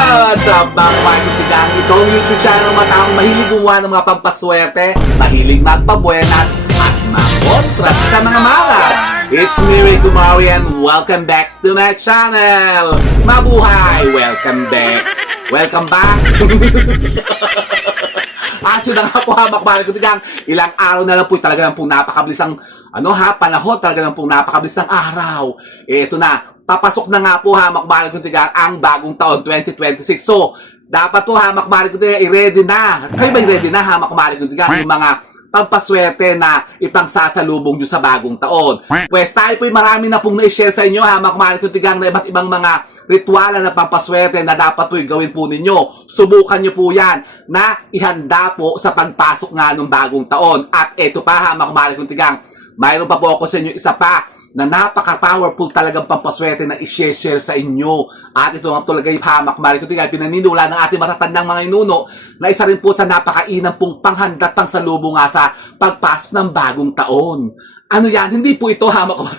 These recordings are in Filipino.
What's up mga kapatid? Ito ang YouTube channel ng mga taong mahilig gumawa ng mga pampaswerte, mahilig magpabuenas, at makontras sa mga malas. It's me, Ray Kumari, and welcome back to my channel. Mabuhay! Welcome back! Welcome back! At yun na nga po ha, mga kapatid, ilang araw na lang po talaga lang po napakabilis ang panahon, talaga lang po napakabilis ang araw. Ito na, papasok na nga po ha, makbalig ko tigang ang bagong taon, 2026. So, dapat po ha, makbalig ko tigang, i-ready na. Kayo ba i-ready na ha, makbalig ko tigang yung mga pampaswerte na ipang sasalubong nyo sa bagong taon. Pues tayo po marami na pong na-share sa inyo ha, makbalig ko tigang na iba't ibang mga ritualan na pampaswerte na dapat po gawin po ninyo. Subukan nyo po yan na ihanda po sa pagpasok nga ng bagong taon. At eto pa ha, makbalig ko tigang, mayroon pa po ako sa inyo isa pa na napaka-powerful talagang pampaswerte na i-share sa inyo. At ito nga talaga yung hamak, marikot-tigay, pinaniniwala ng ating matatandang mga inuno na isa rin po sa napakainam pong panghandat pang salubong nga sa pagpasok ng bagong taon. Ano yan? Hindi po ito hamak.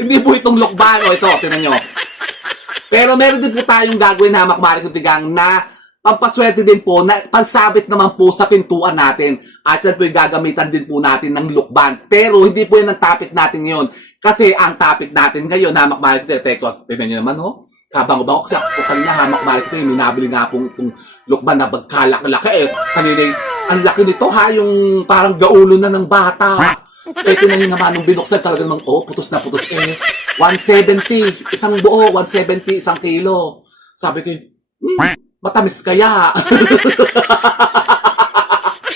Hindi po itong lokban. O ito, tinan nyo. Pero meron din po tayong gagawin hamak, marikot-tigang na pampaswerte din po na pansabit naman po sa pintuan natin. At yan po yung gagamitan din po natin ng lukban. Pero hindi po yan ang topic natin ngayon. Kasi ang topic natin ngayon, hamak marik ito. Teko, tignan nyo naman ho. Kabang ba ako kasi ako kanina hamak marik ito. Minabili nga po itong lukban na bagkalak-laki. Kanina ang laki nito ha, yung parang gaulo na ng bata. Ito na yung naman nung binuksan talaga naman, putos na putos 170, isang buo, 170, isang kilo. Sabi ko, matamis kaya.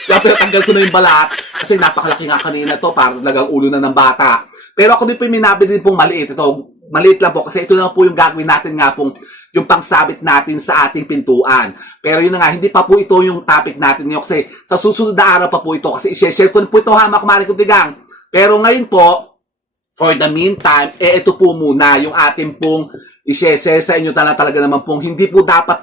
Kaya tanggal ko na yung balat kasi napakalaki nga kanina to, parang talagang ulo na ng bata. Pero ako din po yung minabili din pong maliit. Ito, maliit lang po kasi ito na po yung gagawin natin nga pong yung pangsabit natin sa ating pintuan. Pero yun na nga, hindi pa po ito yung topic natin ngayon kasi sa susunod na araw pa po ito kasi i-share ko po ito hamak marikot-tigang. Pero ngayon po, for the meantime, ito po muna yung ating pong i-share sa inyo talaga naman pong hindi po dapat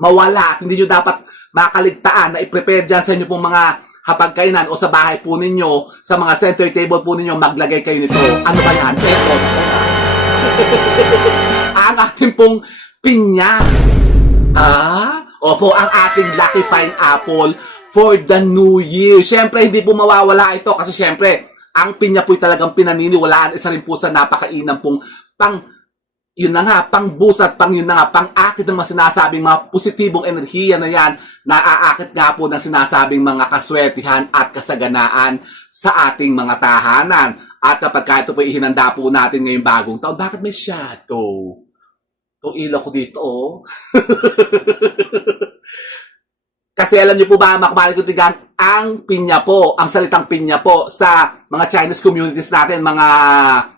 mawala, hindi nyo dapat makaligtaan na i-prepare dyan sa inyo pong mga hapagkainan o sa bahay po ninyo, sa mga center table po ninyo, maglagay kayo nito. Ano ba yan? Ito. Ang ating pong pinya. Opo, ang ating Lucky Fine Apple for the New Year. Siyempre, hindi po mawawala ito kasi siyempre, ang pinya po'y talagang pinaniniwalaan. Isa rin po sa napakainam pong yun na nga, pang-busat, yun na nga, pang-akit ng mga sinasabing mga positibong enerhiya na yan, naaakit nga po ng sinasabing mga kaswertihan at kasaganaan sa ating mga tahanan. At kapag ito po ihinanda po natin ngayong bagong taon, bakit may shadow? Itong ilaw ko dito, Kasi alam niyo po ba, makabalik ko tigang, ang pinya po, ang salitang pinya po sa mga Chinese communities natin, mga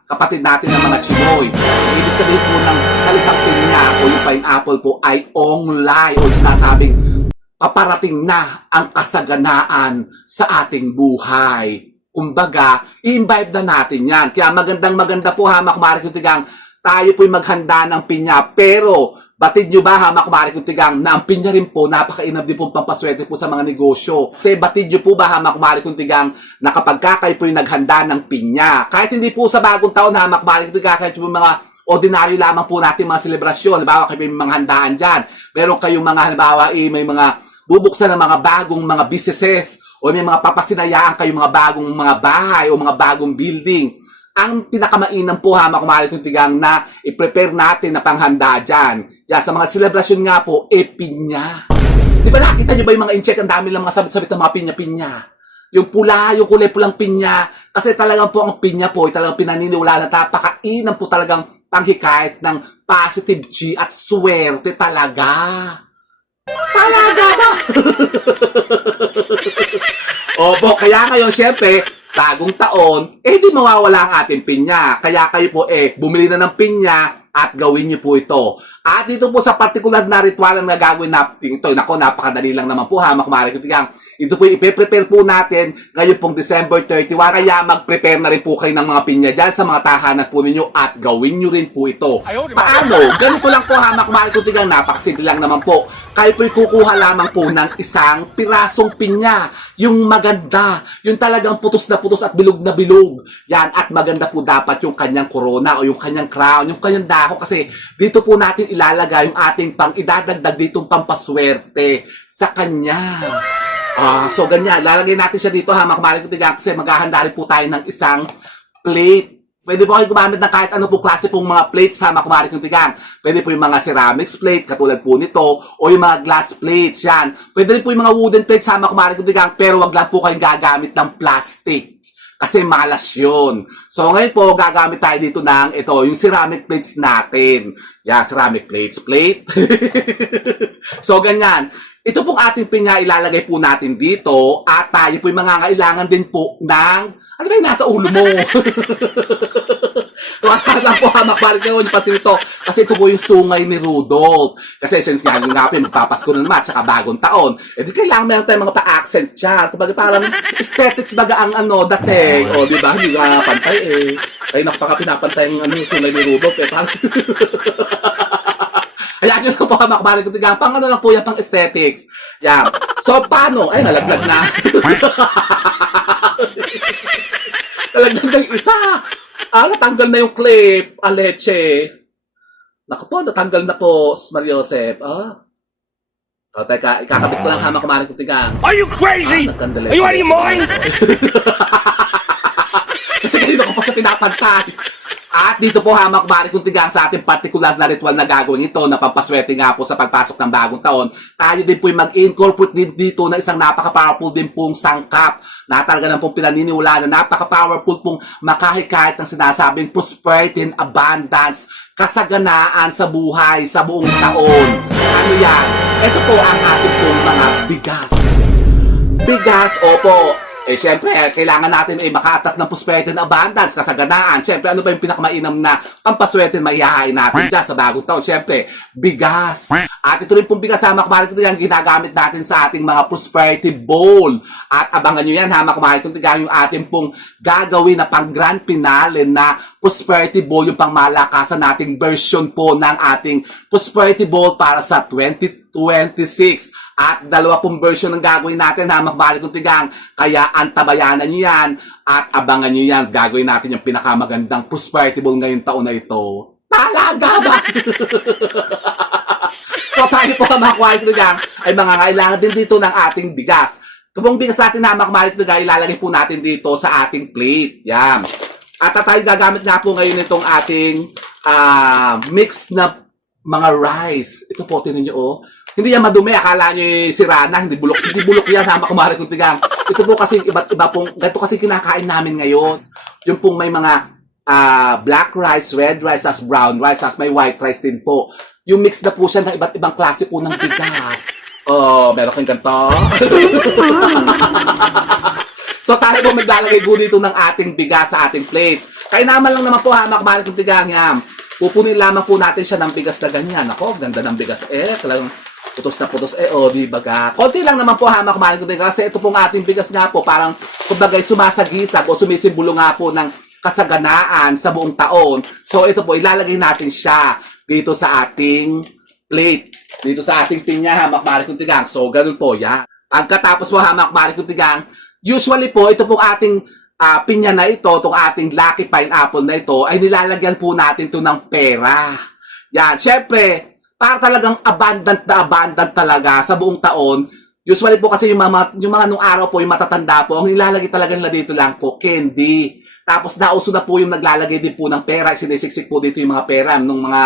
kapatid natin ng mga Chinoy. Ibig sabihin po ng salitang pinya o yung pineapple po ay onglay o sinasabing paparating na ang kasaganaan sa ating buhay. Kumbaga, i-imbibe na natin yan. Kaya maganda po hamak marikutigang tayo po'y maghanda ng pinya. Pero, batid nyo ba hamak marikutigang na ang pinya rin po, napakainam din po pampaswerte po sa mga negosyo. Kasi batid nyo po ba hamak marikutigang na kapag kayo po'y naghanda ng pinya, kahit hindi po sa bagong taon hamak marikutigang, kahit po mga ordinaryo lamang po natin mga selebrasyon, halimbawa kayo may mga handaan dyan, meron kayong mga halimbawa may mga bubuksan ng mga bagong mga businesses o may mga papasinayaan kayong mga bagong mga bahay o mga bagong building. Ang pinakamainam po hamak marikutigang na i-prepare natin na panghanda dyan. Sa mga selebrasyon nga po, pinya. Di ba nakita nyo ba yung mga in-check? Ang dami lang mga sabit-sabit ng mga pinya-pinya. Yung pula, yung kulay pulang pinya. Kasi talagang po ang pinya po ay talagang pinaniniwala na napakainam po talagang panghikayat ng positive chi at swerte talaga. Talaga ba? Opo, kaya ngayon, syempre, bagong taon, di mawawala ang ating pinya. Kaya kayo po, bumili na ng pinya at gawin niyo po ito. At dito po sa particular na ritual na gagawin natin ito, napakadali lang naman po hamak marikutigang. Ito po ipe-prepare po natin ngayon pong December 31. Kaya mag-prepare na rin po kayo ng mga pinya dyan sa mga tahanan po ninyo at gawin nyo rin po ito. Paano? Ganito lang po hamak marikutigang, napakasimple lang naman po. Kayo po'y kukuha lamang po ng isang pirasong pinya. Yung maganda, yung talagang putos na putos at bilog na bilog. Yan, at maganda po dapat yung kanyang corona o yung kanyang crown, yung kanyang dako. Kasi dito po natin ilalagay yung ating idadagdag ditong pampaswerte sa kanya. So ganyan, lalagay natin siya dito ha, mga kumare ko tigang, kasi maghahanda rin po tayo ng isang plate. Pwede po kayo gumamit ng kahit ano po klase pong mga plates ha, mga kumare ko tigang. Pwede po yung mga ceramics plate, katulad po nito, o yung mga glass plates, yan. Pwede rin po yung mga wooden plates ha, mga kumare ko tigang, pero wag lang po kayong gagamit ng plastic. Kasi malas yun. So ngayon po, gagamit tayo dito ng ito, yung ceramic plates natin. Yan, ceramic plates. Plate. So ganyan. Ito pong ating pinya ilalagay po natin dito at tayo po yung mangangailangan din po ng, ano ba yung nasa ulo mo? Wala lang po hamak balik ngayon kasi ito. Kasi ito po yung sungay ni Rudolph. Kasi since nga yung nga po, magpapasko na naman at saka bagong taon. Eh di kailangan meron tayong mga pa-accent siya. Kumbaga parang aesthetics baga ang ano, dating. O di ba? Hindi nga pantay eh. Ay napaka pinapantay yung yung sungay ni Rudolph eh. Parang Ayan yun lang po kamakbalik ko tigang. Pang ano lang po yan, pang aesthetics. Yan. So, paano? Ay, nalaglag na. Nalaglag na yung isa. Natanggal na yung clip. Leche. Naku po, natanggal na po, Mario Joseph. Teka, ikakabit ko lang kamakbalik ko tigang. Are you crazy? Are you out of your mind? Kasi kanina ko pa siya pinapantay. At dito po hamak bari kung tigang sa ating particular na ritual na gagawin ito na pampaswerte nga po sa pagpasok ng bagong taon. Tayo din po mag-incorporate din dito na isang napaka-powerful din pong sangkap na talaga ng pong pinaniniwala na napaka-powerful pong makahikayat ng sinasabing prosperity and abundance, kasaganaan sa buhay sa buong taon. Ano yan? Ito po ang ating pong mga bigas. Bigas, opo. Siyempre, kailangan natin maka-attract ng prosperity and abundance, kasaganaan. Siyempre, ano ba yung pinakamainam na pampaswerte na maihahain natin dyan sa bagong taon? Siyempre, bigas. At ito rin pong bigas, hamak kumari ko yung ginagamit natin sa ating mga prosperity bowl. At abangan nyo yan, hamak kumari ko yung ating pong gagawin na pang grand finale na prosperity bowl, yung pangmalakasan nating version po ng ating prosperity bowl para sa 2026. At dalawa pong version ng gagawin natin, hamak balik kong tigang. Kaya antabayanan nyo yan at abangan nyo yan. Gagawin natin yung pinakamagandang prosperity bowl ngayong taon na ito. Talaga ba? So tayo po hamak balik kong tigang ay mangangailangan din dito ng ating bigas. Kapag bigas natin hamak balik kong tigang, ilalagay po natin dito sa ating plate. Yan. At tayo gagamit nga po ngayon itong ating mix na mga rice. Ito po, tinan nyo oh. Hindi yan madumi, akala nyo sira na, hindi bulok yan, hamak kumari kong tigang. Ito po kasi iba't iba pong, ganito kasi kinakain namin ngayon. Yung pong may mga black rice, red rice, as brown rice, as may white rice din po. Yung mix na po siya ng iba't ibang klase po ng bigas. Meron kang ganito. So tayo po maglalagay po dito ng ating bigas sa ating plates. Kaya naman lang naman po hamak kumari kong tigang yan. Pupunin lamang po natin siya ng bigas na ganyan. Ako, ganda ng bigas talagang putos na putos di baga. Konti lang naman po hamak kumari ko din kasi ito pong ating bigas nga po parang kumbaga sumasagisag o sumisimbolo nga po ng kasaganaan sa buong taon. So ito po ilalagay natin siya dito sa ating plate. Dito sa ating pinya hamak kumari ko tigang. So ganun po yan. Pagkatapos po hamak kumari ko tigang, usually po ito pong ating pinya na ito, itong ating lucky pineapple na ito ay nilalagyan po natin ito ng pera. Yan, syempre para talagang abundant na abundant talaga sa buong taon. Usually po kasi yung mga nung araw po, yung matatanda po, ang nilalagay talaga nila dito lang po, candy. Tapos nauso na po yung naglalagay din po ng pera, sinisiksik po dito yung mga pera nung mga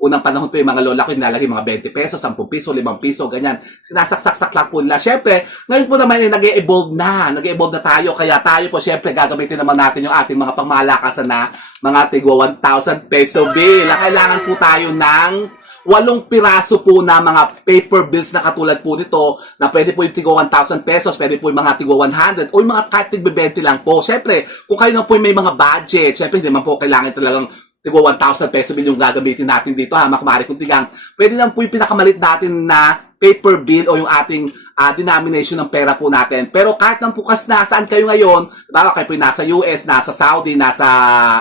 unang panahon po yung mga lola ko, nilalagay mga 20 pesos, 10 piso, 5 piso, ganyan. Sinasaksak-sak lang po nila. Siyempre, ngayon po naman nag-e-evolve na tayo. Kaya tayo po, siyempre, gagamitin naman natin yung ating mga pangmalakasan na mga tigwa 1,000 peso bill. Kailangan po tayo ng 8 piraso po na mga paper bills na katulad po nito na pwede po yung tigwa 1,000 pesos, pwede po yung mga tigwa 100 o yung mga kahit tigwa 20 lang po. Siyempre, kung kayo na po may mga budget, siyempre hindi man po kailangan talagang tigwa 1,000 peso bill yung gagamitin natin dito hamak kumari kong tigang. Pwede lang po yung pinakamalit natin na paper bill o yung ating denomination ng pera po natin. Pero kahit nang pukas na saan kayo ngayon, baka kayo po nasa US, nasa Saudi, nasa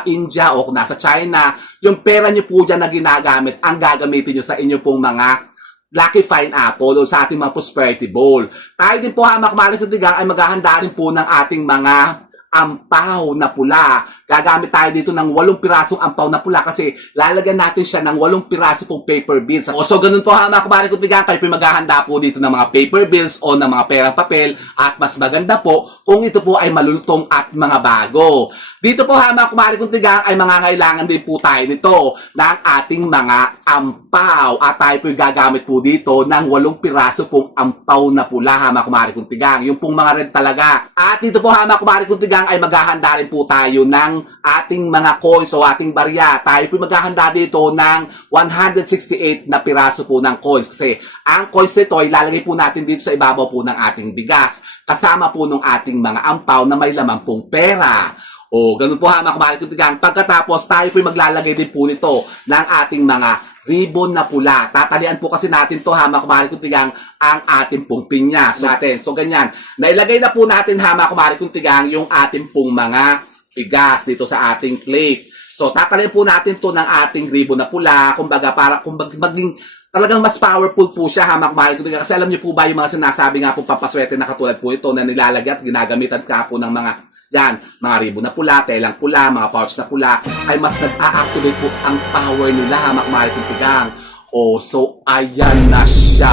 India o nasa China, yung pera nyo po dyan na ginagamit, ang gagamitin nyo sa inyo pong mga lucky pineapple o sa ating mga prosperity bowl. Tayo din po hamak kumari kong tigang ay maghahanda rin po ng ating mga ampaw na pula. gagamit tayo dito ng 8 pirasong ampaw na pula kasi lalagyan natin siya ng 8 piraso pong paper bills. O, so ganun po ha mga kumare kung tigang, kayo po maghahanda po dito ng mga paper bills o ng mga perang papel at mas maganda po kung ito po ay malulutong at mga bago. Dito po ha mga kumare kung tigang ay mangangailangan din po tayo nito ng ating mga ampaw at tayo po gagamit po dito ng 8 piraso pong ampaw na pula ha mga kumare kung tigang. Yung pong mga red talaga. At dito po ha mga kumare kung tigang ay maghahanda rin po tayo ng ating mga coins o ating barya. Tayo po maghahanda dito ng 168 na piraso po ng coins kasi ang coins nito ay ilalagay po natin dito sa ibabaw po ng ating bigas kasama po ng ating mga ampaw na may laman pong pera. O, ganun po ha mga kumare kung tigang. Pagkatapos tayo po maglalagay din po nito ng ating mga ribbon na pula. Tatalian po kasi natin to ha mga kumare kung tigang ang ating pong pinya. So ganyan. Nailagay na po natin ha mga kumare kung tigang yung ating pong mga bigas dito sa ating plate. So tatalian po natin to ng ating ribbon na pula. Kumbaga para maging talagang mas powerful po siya ha mga kumare kung tigang. Kasi alam niyo po ba yung mga sinasabi nga po pampaswerte na katulad po ito na nilalagay at ginagamitan ka po ng mga yan, mga ribbon na pula, telang pula, mga pouch na pula, ay mas nag-a-activate po ang power nila ha, mga kumare kung tigang. O, so, ayan na siya.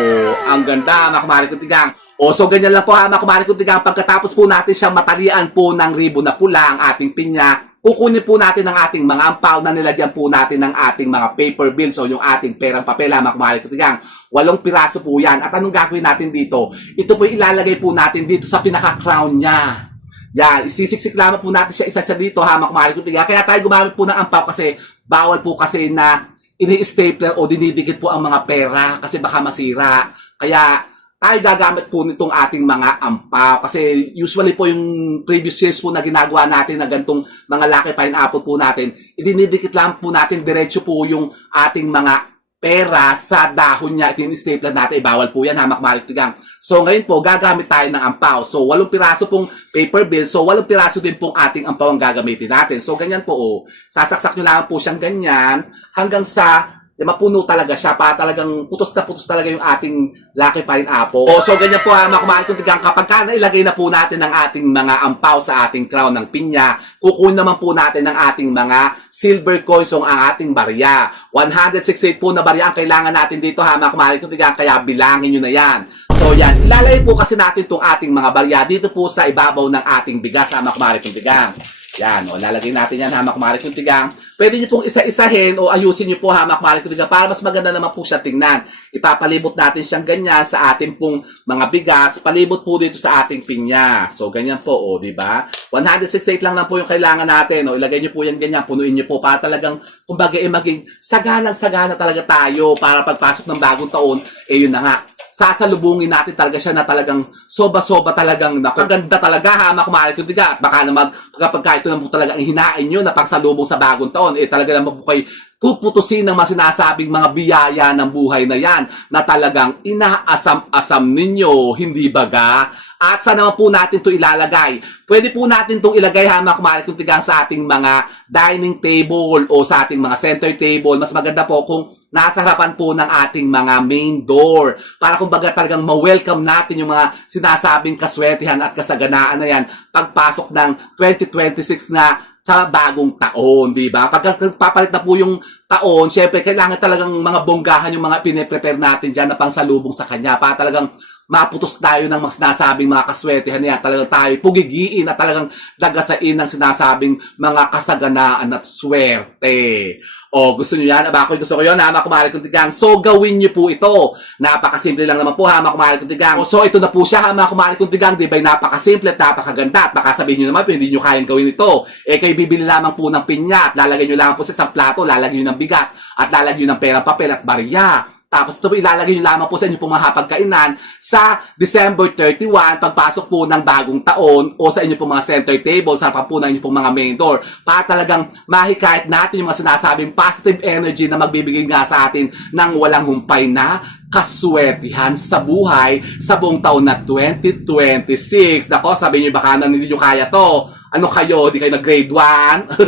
O, ang ganda, mga kumare kung tigang. O, so, ganyan lang po ha, mga kumare kung tigang. Pagkatapos po natin siya matalian po ng ribbon na pula, ang ating pinya, kukunin po natin ang ating mga ampaw na nilagyan po natin ng ating mga paper bills o yung ating perang papel ha, mga kumare kung tigang. 8 piraso po yan. At anong gagawin natin dito? Ito po ilalagay po natin dito sa pinaka-crown niya. Yan, isisiksik lamang po natin siya isa-isa dito ha, mga kumare kung tigang. Kaya tayo gumamit po ng ampaw kasi bawal po kasi na ini-stapler o dinidikit po ang mga pera kasi baka masira. Kaya tayo gagamit po nitong ating mga ampaw kasi usually po yung previous years po na ginagawa natin na gantong mga Lucky Pineapple po natin, idinidikit lang po natin diretso po yung ating mga pera sa dahon niya at yung stapler natin, bawal po yan ha, mga kumare kung tigang. So ngayon po, gagamit tayo ng ampaw. So 8 piraso pong paper bill, so 8 piraso din pong ating ampaw ang gagamitin natin. So ganyan po, oh. Sasaksak nyo lang po siyang ganyan hanggang sa mapuno talaga siya para talagang putos na putos talaga yung ating Lucky Pineapple. So ganyan po ha, mga kumare kung tigang, kapag ka nailagay na po natin ang ating mga ampaw sa ating crown ng pinya, kukunin naman po natin ang ating mga silver coins o ang ating barya. 168 po na barya ang kailangan natin dito ha, mga kumare kung tigang, kaya bilangin nyo na yan. So yan, ilalagay po kasi natin itong ating mga barya dito po sa ibabaw ng ating bigas ha, mga kumare kung tigang. Yan, o, lalagay natin yan ha, mga kumare kung tigang. Pwede nyo pong isa-isahin o ayusin nyo po ha, mga kumare kung tigang, para mas maganda naman po siya tingnan. Ipapalibot natin siyang ganyan sa ating pong mga bigas, palibot po dito sa ating pinya. So, ganyan po, o, diba? 168 lang po yung kailangan natin, o, ilagay nyo po yan ganyan, punuin nyo po para talagang, kumbaga, maging saganang-sagana talaga tayo para pagpasok ng bagong taon, yun na nga. Sasalubungin natin talaga siya na talagang soba-soba talagang nakaganda talaga ha, mga kumare kung tigang. At baka naman kapag ito naman talaga ang hinain nyo na pagsalubong sa bagong taon, talaga naman po kayo puputusin ng mga sinasabing mga biyaya ng buhay na yan na talagang inaasam-asam ninyo, hindi baga? At saan naman po natin ito ilalagay? Pwede po natin itong ilagay ha, mga kumare kung tigang, sa ating mga dining table o sa ating mga center table. Mas maganda po kung nasa harapan po ng ating mga main door. Para kumbaga talagang ma-welcome natin yung mga sinasabing kaswertihan at kasaganaan na yan pagpasok ng 2026 na sa bagong taon, di ba? Pag papalit na po yung taon, syempre kailangan talagang mga bonggahan yung mga pine-prepare natin dyan na pangsalubong sa kanya para talagang maputos tayo ng mga sinasabing mga kaswertihan niya. Talagang tayo pugigiin at talagang dagasain ng sinasabing mga kasaganaan at swerte. O, gusto nyo yan? Aba, gusto ko yun ha, mga kumare kung tigang. So, gawin nyo po ito. Napakasimple lang naman po ha, mga kumare kung tigang. So, ito na po siya ha, mga kumare kung tigang. Di ba, napakasimple at napakaganda. At baka sabihin nyo naman po, hindi nyo kayang gawin ito. Kayo bibili lamang po ng pinya at lalagay nyo lang po sa isang plato, lalagay nyo ng bigas at lalagay nyo ng perang papel at barya. Tapos ito po ilalagay nyo lamang po sa inyo pong mga hapagkainan sa December 31, pagpasok po ng bagong taon o sa inyo pong mga center table, sa harapan po ng inyo pong mga main door. Para talagang mahikayat natin yung mga sinasabing positive energy na magbibigay nga sa atin ng walang humpay na kaswertihan sa buhay sa buong taon na 2026. Nako, sabi nyo baka hindi nyo kaya to. Ano kayo? Di kayo nag-grade 1?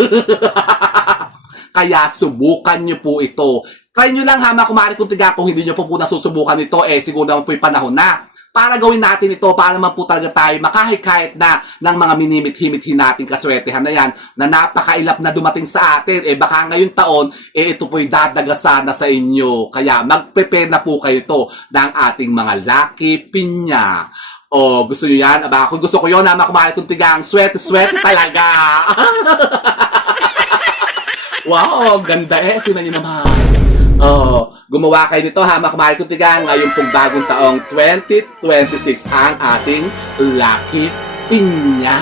Kaya subukan nyo po ito. Try nyo lang ha, mga kumare kung tigang, kung hindi nyo po nasusubukan ito, siguro naman po yung panahon na. para gawin natin ito, para naman po talaga tayo makahikayat na ng mga minimit-himit nating kaswertehan na yan, na napakailap na dumating sa atin. Baka ngayong taon, ito po'y dadagasan na sa inyo. Kaya mag-prepare na po kayo ito ng ating mga lucky pinya. O, gusto nyo yan? Aba, ako gusto ko yun, na makumari kong tigang, swerte talaga. Wow, ganda tingnan nyo naman. Gumawa kayo nito ha, makumari kong tigang, ngayon pong bagong taong 2026 ang ating lucky pinya.